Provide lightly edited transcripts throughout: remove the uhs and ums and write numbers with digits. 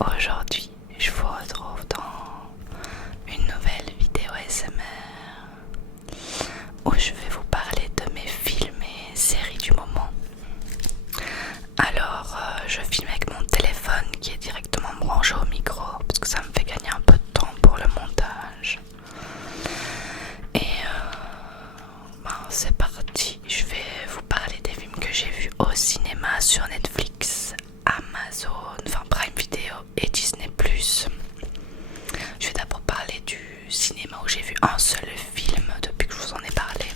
Aujourd'hui, je vous retrouve dans une nouvelle vidéo ASMR où je vais vous parler de mes films et séries du moment. Alors, je filme avec mon téléphone qui est directement branché au micro parce que ça me fait gagner un peu de temps pour le montage. Et c'est parti, je vais vous parler des films que j'ai vus au cinéma sur Netflix, Amazon, enfin Prime Video et Disney+. Je vais d'abord parler du cinéma où j'ai vu un seul film depuis que je vous en ai parlé.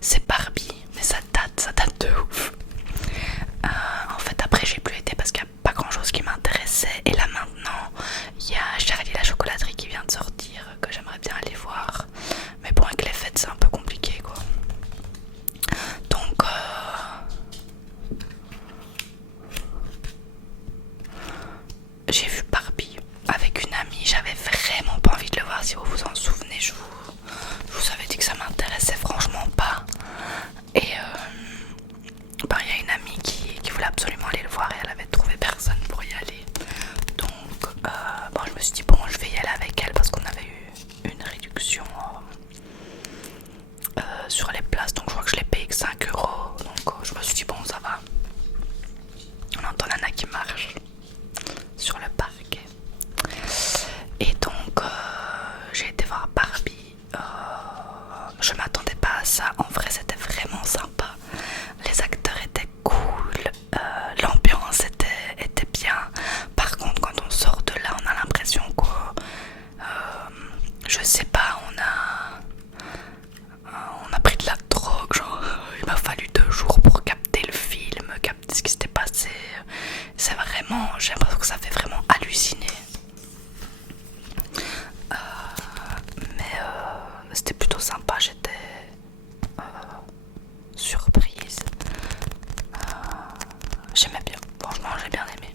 C'est Barbie, mais ça date de ouf. En fait après j'ai plus été parce qu'il n'y a pas grand chose qui m'intéressait. Et là maintenant il y a Charlie et la chocolaterie qui vient de sortir, que j'aimerais bien aller voir. Mais bon, avec les fêtes c'est un peu compliqué quoi. Donc j'ai vu Barbie avec une amie. J'avais vraiment pas envie de le voir, si vous vous en souvenez. Je vous avais dit que ça m'intéressait franchement pas. Et il y a une amie qui voulait absolument aller le voir et elle avait trouvé personne pour y aller. Donc je me suis dit bon, je vais y aller avec elle parce qu'on avait eu une réduction sur les places. Donc je crois que je l'ai payé que 5 euros. Donc je me suis dit bon, ça va. On entend Nana qui marche sur le parquet. Et donc j'ai été voir Barbie. Je m'attendais pas à ça. En vrai c'était vraiment sympa. Les acteurs étaient cool, l'ambiance était bien. Par contre quand on sort de là on a l'impression que je sais pas, on a pris de la drogue, genre il m'a fallu 2 jours pour capter le film, capter ce qui s'était passé. C'est vraiment, j'ai l'impression que ça fait vraiment halluciner. Mais c'était plutôt sympa, j'étais surprise. J'aimais bien, franchement j'ai bien aimé.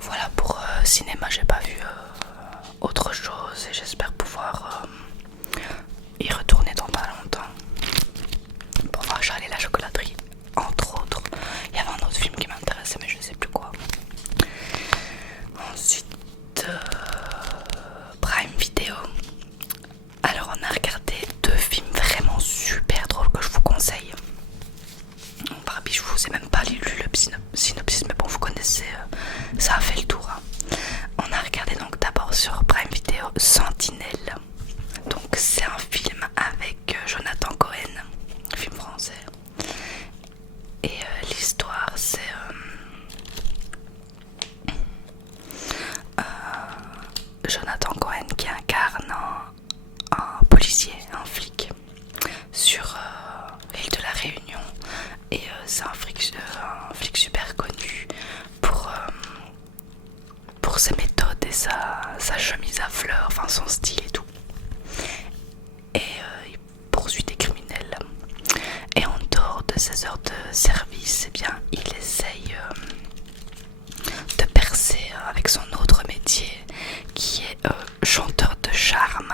Voilà pour cinéma, j'ai pas vu autre chose et j'espère pouvoir y retourner dans pas longtemps pour voir Charlie et la chocolaterie, entre autres. Il y avait un autre film qui m'intéressait mais je sais plus quoi. Ensuite Prime Video. Alors on a regardé 2 films vraiment super drôles que je vous conseille. Barbie, je vous ai même pas lu le synopsis, mais bon vous connaissez, ça a fait le tour. On a regardé donc d'abord sur Prime Video Sentinelle. Donc c'est un film avec Jonathan Cohen, film français. Et l'histoire c'est Jonathan Cohen qui incarne un policier, un flic sur l'île de la Réunion. Et c'est un flic super connu pour ses méthodes et sa chemise à fleurs, enfin son style et tout. Et il poursuit des criminels. Et en dehors de ses heures de service, eh bien, il essaye de percer avec son autre métier qui est chanteur de charme.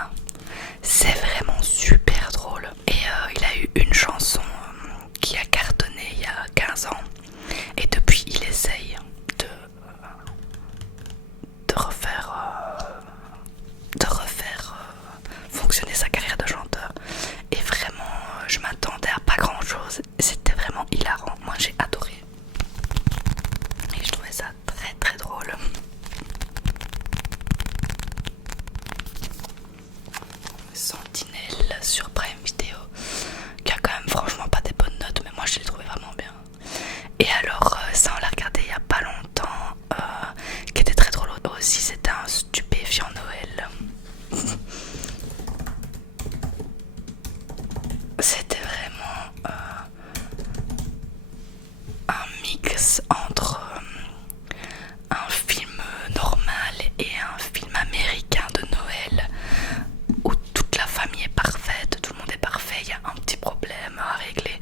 C'est vraiment super drôle. Et il a eu une chanson qui a cartonné il y a 15 ans. Et depuis, il essaye de refaire fonctionner sa carrière de chanteur. Et vraiment, je m'attendais à pas grand chose. C'était vraiment hilarant. Moi, j'ai adoré. Et je trouvais ça très très drôle. Sentinelle sur Prime Video, qui a quand même franchement pas des bonnes notes, mais moi je l'ai trouvé vraiment bien. Et alors ça on l'a regardé il y a pas longtemps, qui était très drôle aussi, c'était un stupéfiant Noël. C'était vraiment un mix entre un film normal et un film américain de Noël où toute la famille est parfaite, tout le monde est parfait, il y a un petit problème à régler.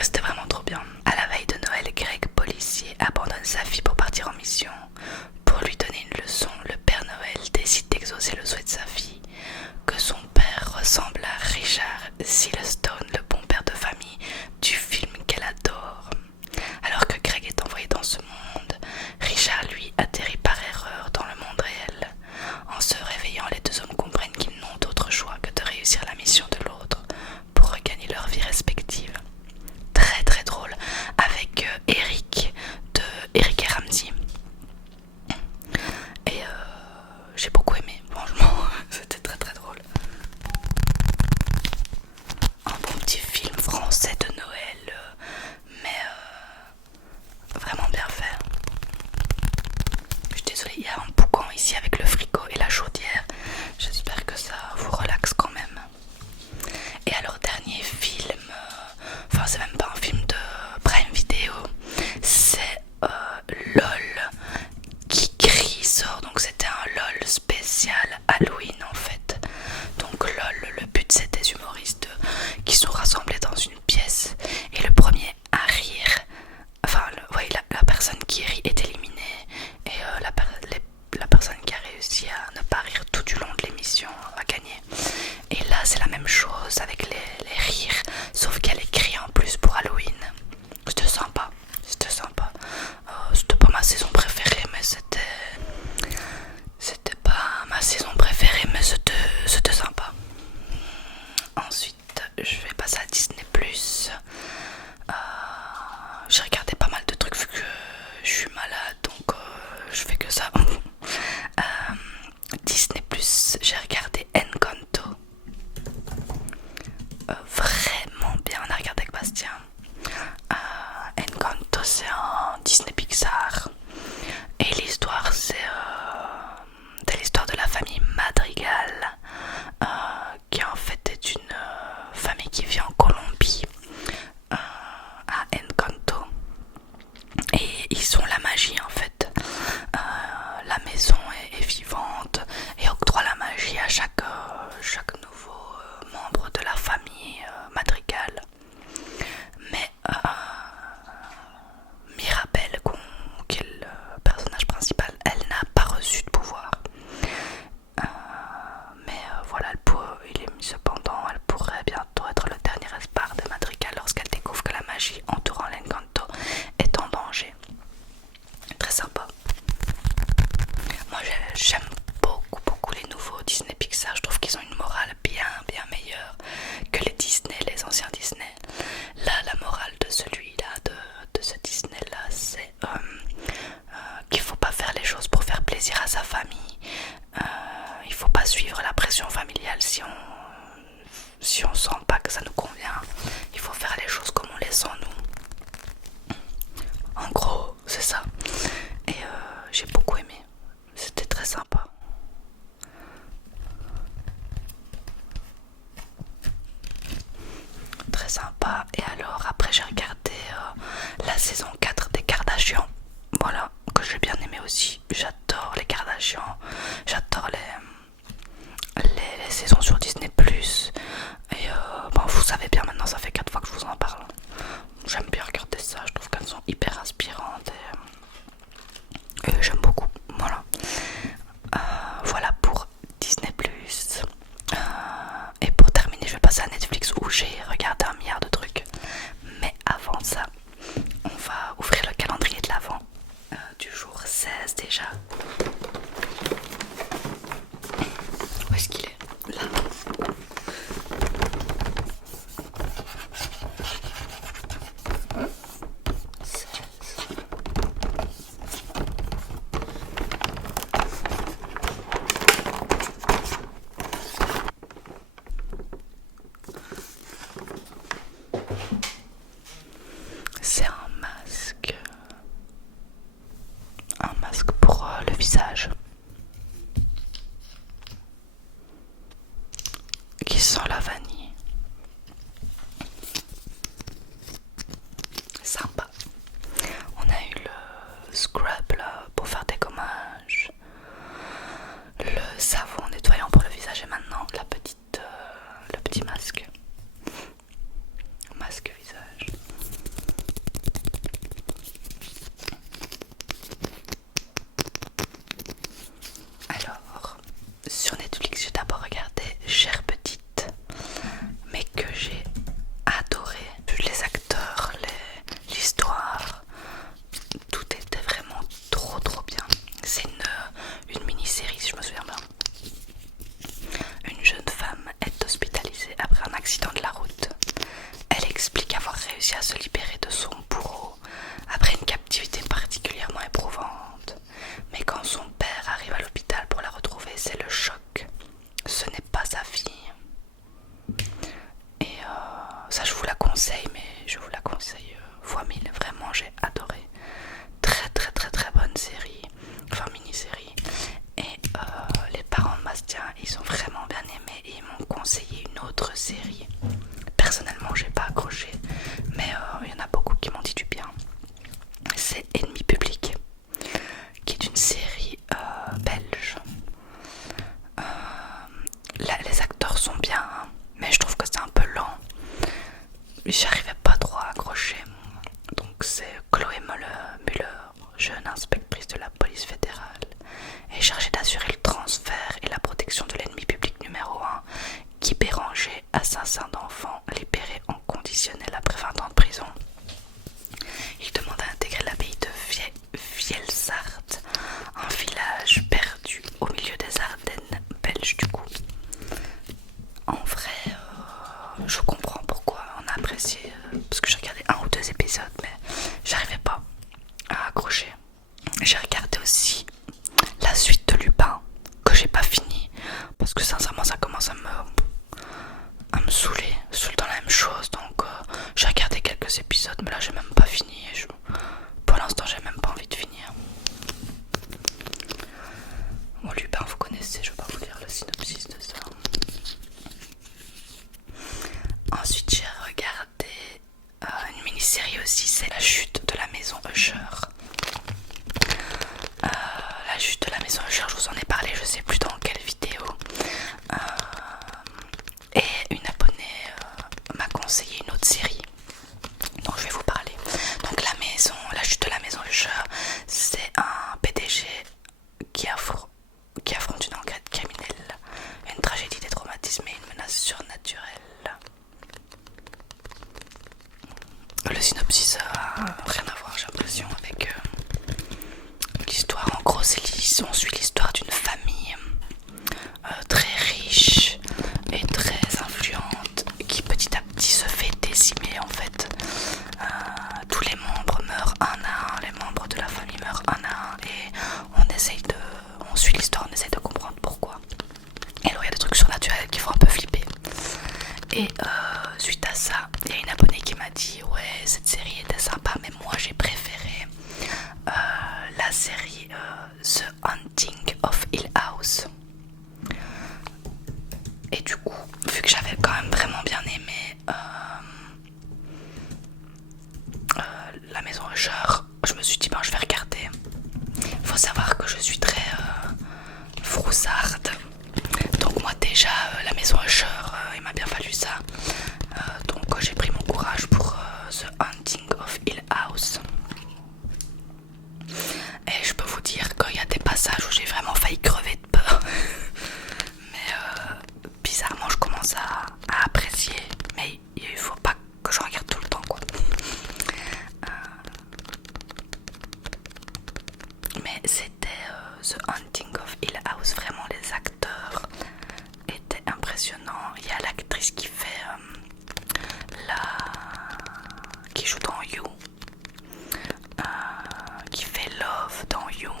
C'était vraiment trop bien. À la veille de Noël, Greg, policier, abandonne sa fille pour partir en mission. Pour lui donner une leçon, le Père Noël décide d'exaucer le souhait de sa fille, que son j'ai regardé pas mal de trucs vu que je suis malade, donc je fais que ça. Disney Plus, j'ai regardé Encanto. Vraiment bien, on a regardé avec Bastien. Encanto, c'est un Disney Pixar. Et l'histoire, c'est l'histoire de la famille Madrigal, qui en fait est une famille qui vit en Colombie, à Encanto. Et ils ont la magie en fait. La maison est vivante et octroie la magie à chaque nouveau membre de la famille Madrigal. Mais Mirabelle, qui est le personnage principal, elle n'a pas reçu de pouvoir. Mais voilà, cependant, elle pourrait bientôt être le dernier espoir de Madrigal lorsqu'elle découvre que la magie entourant l'Encanto est en danger. Très sympa. Moi j'aime beaucoup les nouveaux Disney Pixar. Je trouve qu'ils ont une morale bien meilleure que les Disney, les anciens Disney. Là, la morale de celui-là, de ce Disney là, c'est qu'il faut pas faire les choses pour faire plaisir à sa famille. Il faut pas suivre la pression familiale si on sent pas que ça nous convient. Il faut faire les choses comme on les sent nous. En gros, c'est ça. Et j'ai beaucoup aimé. C'était très sympa. Très sympa. Et alors, après, j'ai regardé la saison 4 des Kardashians. Voilà, que j'ai bien aimé aussi. J'adore les Kardashians. J'adore les saisons sur Disney+. Et bon, vous savez bien maintenant, ça fait 4 fois que je vous en parle. J'aime bien regarder ça. Je trouve qu'elles sont hyper inspirantes. Et j'aime beaucoup. Voilà. Voilà pour Disney+. Et pour terminer, je vais passer à Netflix où j'ai regardé un milliard de trucs. Mais avant ça, on va on suit l'histoire d'une famille très riche et très influente qui petit à petit se fait décimer en fait. Tous les membres meurent un à un, les membres de la famille meurent un à un et on suit l'histoire, on essaye de comprendre pourquoi. Et alors il y a des trucs surnaturels qui font un peu flipper. Et suite à ça, il y a une abonnée qui m'a dit ouais cette série était sympa mais moi j'ai préféré la série The Haunting of Hill House. Et du coup, vu que j'avais quand même vraiment bien aimé La Maison Usher, je me suis dit ben je vais regarder. Faut savoir que je suis très froussarde. Donc moi déjà La Maison Usher, il m'a bien fallu ça. Donc j'ai pris mon courage pour The Haunting of Hill House. Et je peux vous dire qu'il y a des passages où j'ai vraiment failli crever de peur. Mais bizarrement je commence à apprécier. Mais il faut pas que je regarde tout le temps quoi. Mais c'était The Haunting of Hill House. Vraiment les acteurs étaient impressionnants. Il y a l'actrice qui fait qui joue dans You, qui fait Love dans You,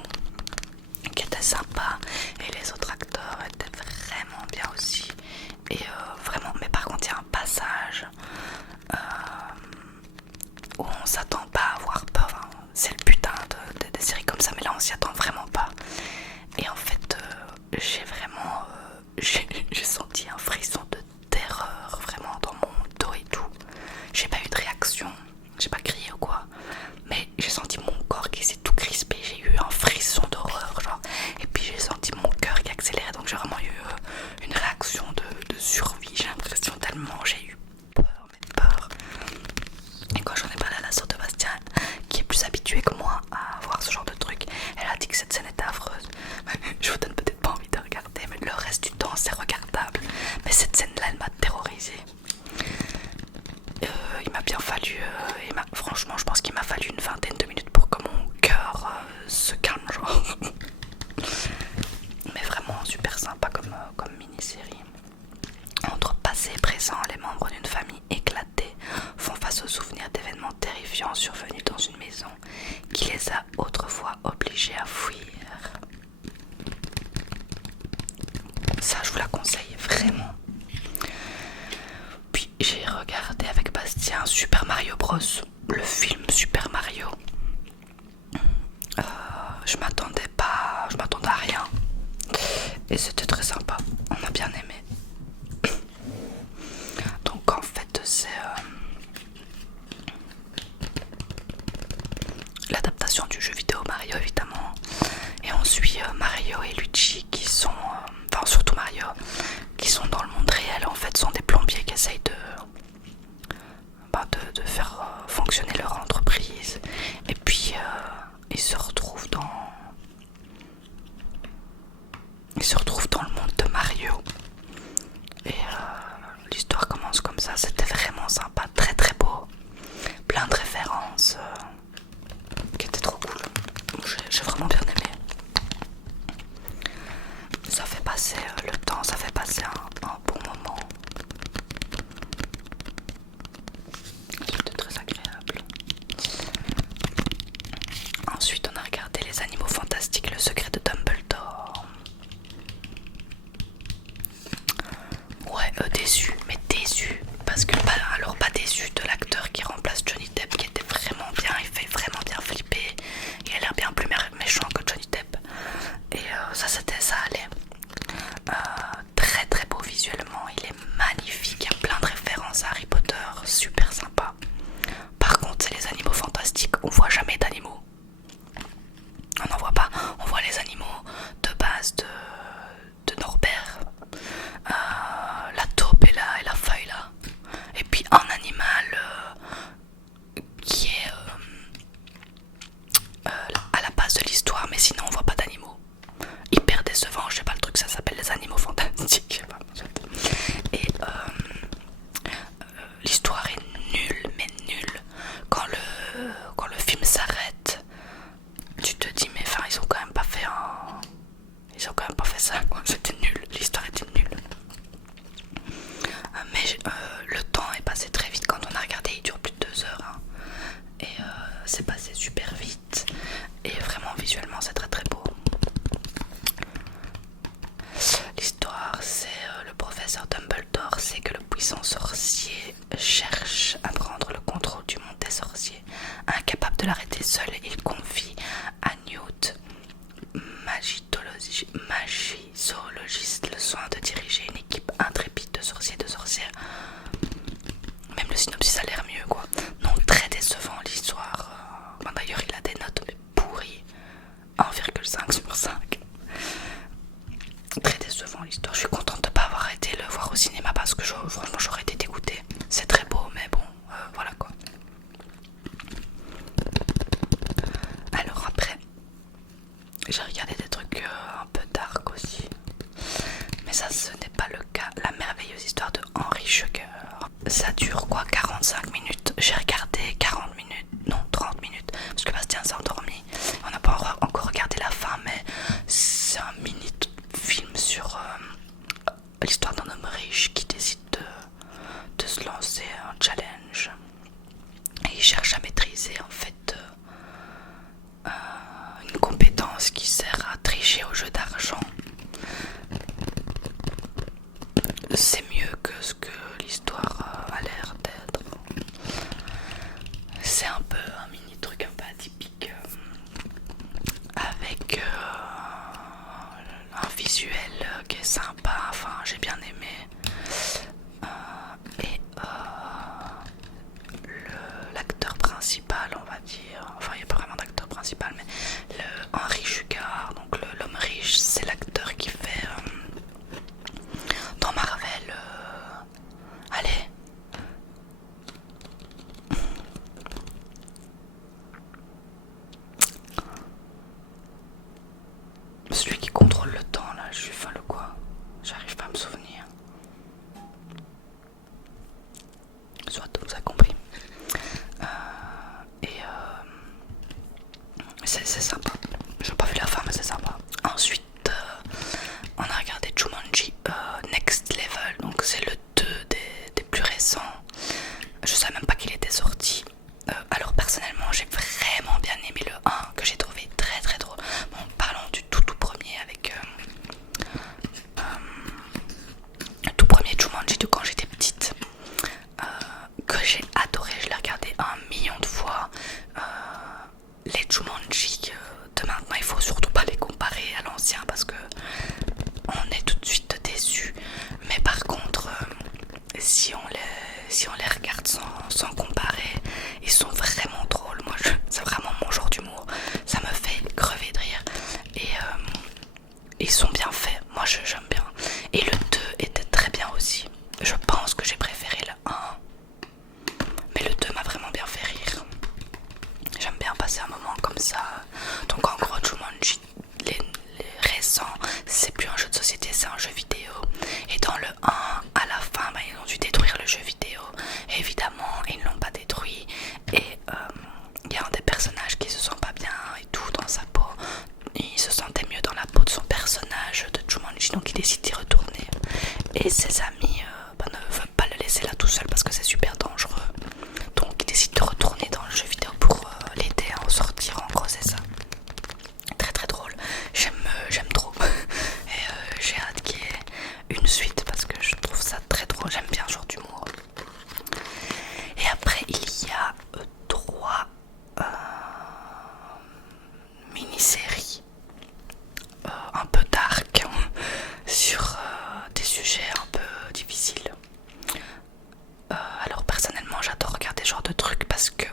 qui était sympa, et les autres acteurs étaient vraiment bien aussi. Et vraiment, mais par contre il y a un passage où on s'attend pas à avoir peur. Enfin, c'est le putain des séries comme ça, mais là on s'y attend vraiment pas. Et en fait j'ai vraiment j'ai senti un frisson de terreur vraiment dans mon dos et tout. J'ai pas eu de réaction, j'ai pas crié ou quoi, mais j'ai senti mon corps qui s'est tout crispé, j'ai eu un frisson d'horreur genre, et puis j'ai senti mon cœur qui accélérait, donc j'ai vraiment eu une réaction de survie, j'ai l'impression, tellement j'ai eu peur, mais peur. Et quand j'en ai parlé à la sœur de Bastien, qui est plus habituée que moi à voir ce genre de truc, elle a dit que cette scène était affreuse. Je vous donne peut-être pas envie de regarder, mais le reste du temps c'est regardable. Mais cette scène-là, elle m'a terrorisée. Il m'a bien fallu, franchement, je pense qu'il m'a fallu une vingtaine de minutes pour que mon cœur se calme, genre. Mais vraiment super sympa comme mini-série. Entre passé et présent, les membres d'une famille éclatée font face aux souvenirs d'événements terrifiants survenus dans une maison qui les a autrefois obligés à fuir. Ça, je vous la conseille vraiment. Puis j'ai regardé avec Bastien Super Mario Bros, le film Super Mario. Je m'attendais à rien. Et c'était très sympa, on a bien aimé. Donc en fait c'est l'adaptation du jeu vidéo Mario évidemment. Et on suit Mario et Luigi qui sont, enfin surtout Mario, qui sont dans le monde réel en fait, sont des plombiers qui essayent de faire fonctionner leur entreprise. Et puis ils se retrouvent dans le monde de Mario. Et l'histoire commence comme ça, c'était vraiment sympa, très très beau, plein de références qui étaient trop cool. J'ai vraiment bien aimé. Ça fait passer le temps, ça fait passer un bon moment. C'était très agréable. Ensuite on a regardé Les Animaux Fantastiques, le secret de Dumbledore. Ouais, déçu, mais déçu. Parce que, alors pas déçu de l'acteur qui remplace Johnny Depp, qui était vraiment bien, il fait vraiment bien flipper. Il a l'air bien plus méchant que Johnny Depp. Et ça allait. Très très beau visuellement, il est magnifique, il y a plein de références à Harry Potter, super sympa. Par contre, c'est Les Animaux Fantastiques, on voit jamais d'animaux. On n'en voit pas, on voit les animaux c'est passé super vite et vraiment visuellement c'est très très beau. L'histoire, c'est le professeur Dumbledore sait que le puissant sorcier cherche à prendre le contrôle du monde des sorciers. Incapable de l'arrêter seul, il confie à Newt, magizoologiste, le soin de diriger une équipe intrépide de sorciers et de sorcières. Même le synopsis a l'air mieux quoi. Non, très décevant l'histoire. D'ailleurs il a des notes mais pourries. 1,5 sur 5. Très décevant l'histoire. Je suis contente de ne pas avoir été le voir au cinéma parce que franchement j'aurais été dégoûtée. C'est très beau mais bon, voilà quoi. Alors après, j'ai regardé des trucs un peu dark aussi. Mais ça ce n'est pas le cas. La merveilleuse histoire de Henry Sugar. Ça dure quoi, 45 minutes. J'ai regardé 40 minutes, non 30 minutes. Parce que Bastien s'est endormi. On n'a pas encore regardé la fin mais c'est un mini film sur l'histoire d'un homme riche qui décide de se lancer un challenge et il cherche à maîtriser en fait une compétence qui sert à tricher au jeu d'argent. C'est mieux que ce que l'histoire a l'air d'être. C'est un peu un mini truc un peu atypique avec un visuel qui est sympa, enfin j'ai bien aimé. Et l'acteur principal, on va dire, enfin il n'y a pas vraiment d'acteur principal, mais Henry Sugar, donc l'homme riche, c'est l'acteur qui fait dans Marvel. Allez. Celui qui contrôle le temps là, je suis folle ou quoi? J'arrive pas à me souvenir. Soit vous avez compris. C'est sympa. J'ai pas vu la fin mais c'est sympa. Ensuite on a regardé Jumanji Next Level, donc c'est le 2 des plus récents. Je savais même pas qu'il était sorti. Alors personnellement j'ai vraiment bien aimé le 1 que j'ai trouvé très très drôle. Bon, parlons du tout premier avec le tout premier Jumanji de quand j'étais petite, que j'ai adoré. Je l'ai regardé 1 million de fois. Les Jumanji de maintenant, il faut surtout pas les comparer à l'ancien parce que on est tout de suite déçu. Mais par contre, si on les regarde sans comparer, ils sont vraiment drôles. Moi, c'est vraiment mon genre d'humour. Ça me fait crever de rire. Et ils sont bien faits. Moi, j'aime bien. Et le 2 était très bien aussi. Je pense que j'ai préféré le 1. Mais le 2 m'a vraiment bien fait rire. J'aime bien passer un moment comme ça. Donc en gros Jumanji, les récents, c'est plus un jeu de société, c'est un jeu vidéo. Et dans le 1, à la fin, ils ont dû détruire le jeu vidéo. Et évidemment, ils ne l'ont pas détruit. Et il y a un des personnages qui se sent pas bien et tout dans sa peau. Il se sentait mieux dans la peau de son personnage de Jumanji, donc il décide d'y retourner. Et ses amis ne veulent pas le laisser là tout seul parce que c'est super dangereux. Donc il décide de retourner dans le jeu vidéo pour l'aider à en sortir. En gros c'est ça. Très très drôle. J'aime trop. Et j'ai hâte qu'il y ait une suite parce que je trouve ça très drôle. J'aime bien ce genre d'humour. Et après il y a 3 mini-séries un peu dark sur des sujets un peu difficiles. Alors personnellement j'adore regarder ce genre de trucs parce que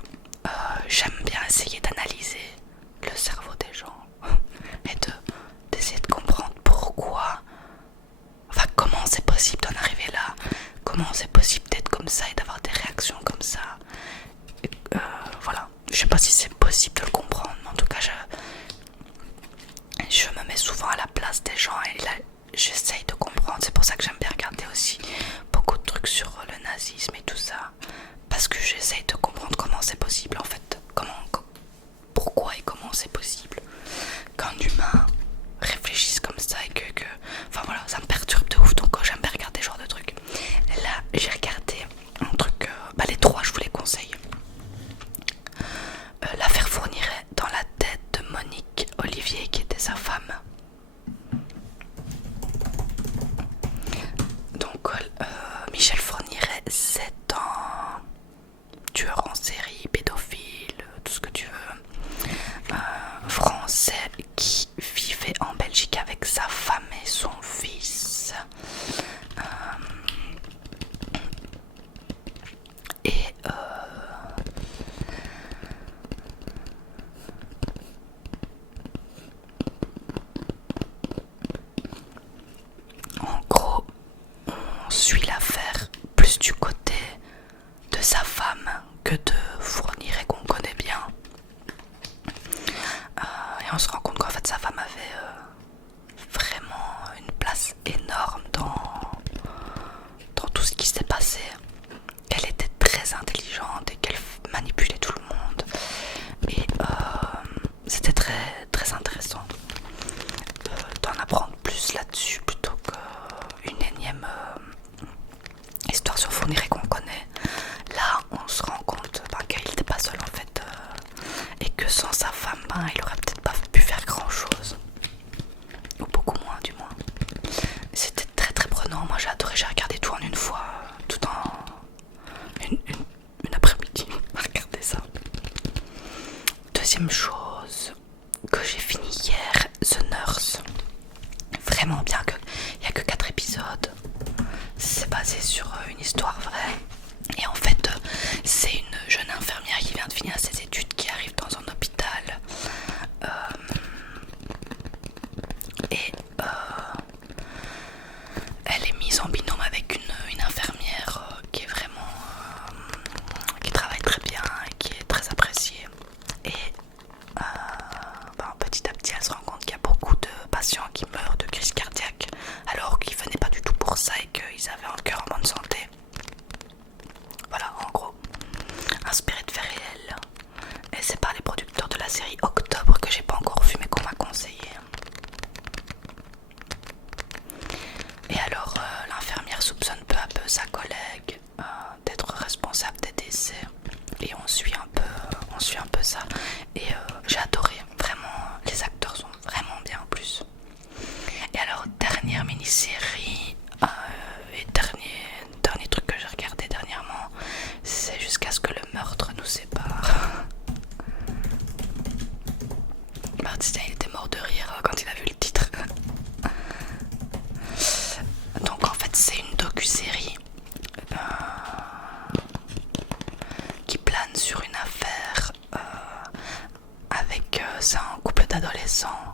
j'aime bien essayer d'analyser le cerveau des gens et d'essayer de comprendre pourquoi, enfin comment c'est possible d'en arriver là, comment c'est possible d'être comme ça et d'avoir des réactions comme ça. Voilà, je sais pas si c'est possible de le comprendre, mais en tout cas je me mets souvent à la place des gens et là j'essaye de comprendre. C'est pour ça que j'aime bien regarder aussi beaucoup de trucs sur le nazisme et tout ça, parce que j'essaye de comprendre comment c'est possible en fait, pourquoi et comment c'est possible qu'un humain réfléchisse comme ça et que enfin voilà, ça me perturbe de ouf. Donc j'aime bien regarder ce genre de trucs. Là j'ai regardé un truc, les 3 je vous les conseille. La on se rend compte qu'en fait sa femme avait vraiment une place énorme dans tout ce qui s'est passé, qu'elle était très intelligente et qu'elle manipulait tout le monde, et c'était très très intéressant d'en apprendre plus là-dessus plutôt qu'une énième histoire sur Fourniret qu'on connaît. Là on se rend compte qu'il n'était pas seul en fait, et que sans sa femme il aurait peut-être pas pu faire grand chose, ou beaucoup moins du moins. C'était très très prenant, moi j'ai adoré, j'ai regardé tout en une fois, tout en une après-midi à regarder ça. Deuxième chose que j'ai fini hier, The Nurse. Vraiment bien, il n'y a que 4 épisodes, c'est basé sur une histoire vraie. Et en fait, c'est une jeune infirmière qui vient de finir ses études, qui arrive dans un hôpital. Et elle est mise en binôme avec une infirmière qui est vraiment... qui travaille très bien et qui est très appréciée. Et petit à petit, elle se rend compte qu'il y a beaucoup de patients qui meurent de crise cardiaque, alors qu'ils venaient pas du tout pour ça et qu'ils avaient un cœur en bonne santé. Voilà, en gros, inspiré de faits réels. Et c'est par les producteurs de la série Octobre, que j'ai pas encore vu mais qu'on m'a conseillé. Et alors, l'infirmière soupçonne peu à peu sa collègue d'être responsable des décès. Et on suit un peu ça. Et j'ai adoré, vraiment, les acteurs sont vraiment bien en plus. Et alors, dernière mini-série, et dernier truc que j'ai regardé dernièrement, c'est Jusqu'à ce que le meurtre nous sépare. Martin, il était mort de rire quand il a vu le titre. Donc en fait c'est une docu-série qui plane sur une affaire avec c'est un couple d'adolescents